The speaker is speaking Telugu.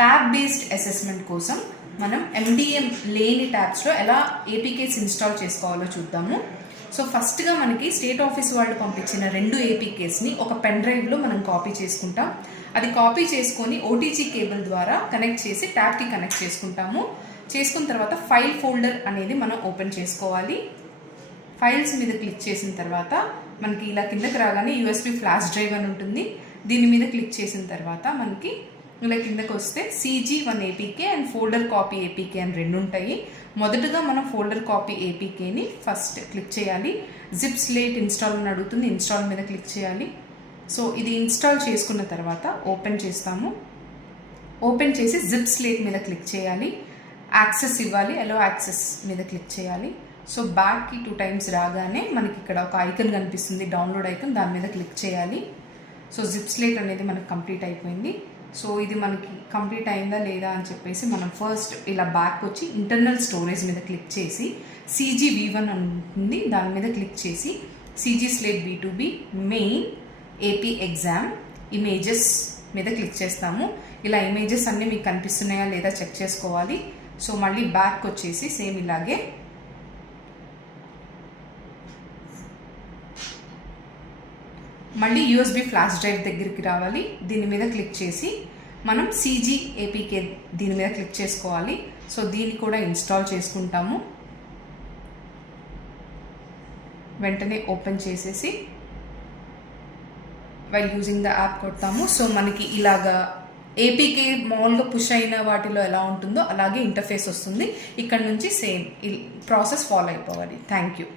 ట్యాబ్ బేస్డ్ అసెస్మెంట్ కోసం మనం MDM లేని ట్యాబ్స్లో ఎలా ఏపీకేస్ ఇన్స్టాల్ చేసుకోవాలో చూద్దాము. సో ఫస్ట్గా మనకి స్టేట్ ఆఫీస్ వాళ్ళు పంపించిన 2 ఏపీకేస్ని ఒక పెన్ డ్రైవ్లో మనం కాపీ చేసుకుంటాం. అది కాపీ చేసుకొని OTG కేబుల్ ద్వారా కనెక్ట్ చేసి ట్యాబ్కి కనెక్ట్ చేసుకుంటాము. చేసుకున్న తర్వాత ఫైల్ ఫోల్డర్ అనేది మనం ఓపెన్ చేసుకోవాలి. ఫైల్స్ మీద క్లిక్ చేసిన తర్వాత మనకి ఇలా కిందకి రాగానే USB ఫ్లాష్ డ్రైవ్ అని ఉంటుంది. దీని మీద క్లిక్ చేసిన తర్వాత మనకి ఇలా కిందకి వస్తే CG1 APK and folder copy APK అని 2 ఉంటాయి. మొదటగా మనం ఫోల్డర్ కాపీ APKని ఫస్ట్ క్లిక్ చేయాలి. జిప్ స్లేట్ ఇన్స్టాల్ అని అడుగుతుంది. ఇన్స్టాల్ మీద క్లిక్ చేయాలి. సో ఇది ఇన్స్టాల్ చేసుకున్న తర్వాత ఓపెన్ చేస్తాము. ఓపెన్ చేసి జిప్ స్లేట్ మీద క్లిక్ చేయాలి. యాక్సెస్ ఇవ్వాలి. అలో యాక్సెస్ మీద క్లిక్ చేయాలి. సో బ్యాక్కి 2 టైమ్స్ రాగానే మనకి ఇక్కడ ఒక ఐకన్ కనిపిస్తుంది, డౌన్లోడ్ ఐకన్. దాని మీద క్లిక్ చేయాలి. సో జిప్ స్లేట్ అనేది మనకు కంప్లీట్ అయిపోయింది. సో ఇది మనకి కంప్లీట్ అయిందా లేదా అని చెప్పేసి మనం ఫస్ట్ ఇలా బ్యాక్ వచ్చి ఇంటర్నల్ స్టోరేజ్ మీద క్లిక్ చేసి CGV1 అని ఉంటుంది, దాని మీద క్లిక్ చేసి CG slate B2B main AP exam images మీద క్లిక్ చేస్తాము. ఇలా ఇమేజెస్ అన్నీ మీకు కనిపిస్తున్నాయా లేదా చెక్ చేసుకోవాలి. సో మళ్ళీ బ్యాక్ వచ్చేసి సేమ్ ఇలాగే మళ్ళీ USB ఫ్లాష్ డ్రైవ్ దగ్గరికి రావాలి. దీని మీద క్లిక్ చేసి మనం CG APK దీని మీద క్లిక్ చేసుకోవాలి. సో దీన్ని కూడా ఇన్స్టాల్ చేసుకుంటాము. వెంటనే ఓపెన్ చేసేసి వైల్ యూజింగ్ ద యాప్ కొడతాము. సో మనకి ఇలాగా APK మామూలుగా పుష్ అయిన వాటిలో ఎలా ఉంటుందో అలాగే ఇంటర్ఫేస్ వస్తుంది. ఇక్కడ నుంచి సేమ్ ప్రాసెస్ ఫాలో అయిపోవాలి. Thank you.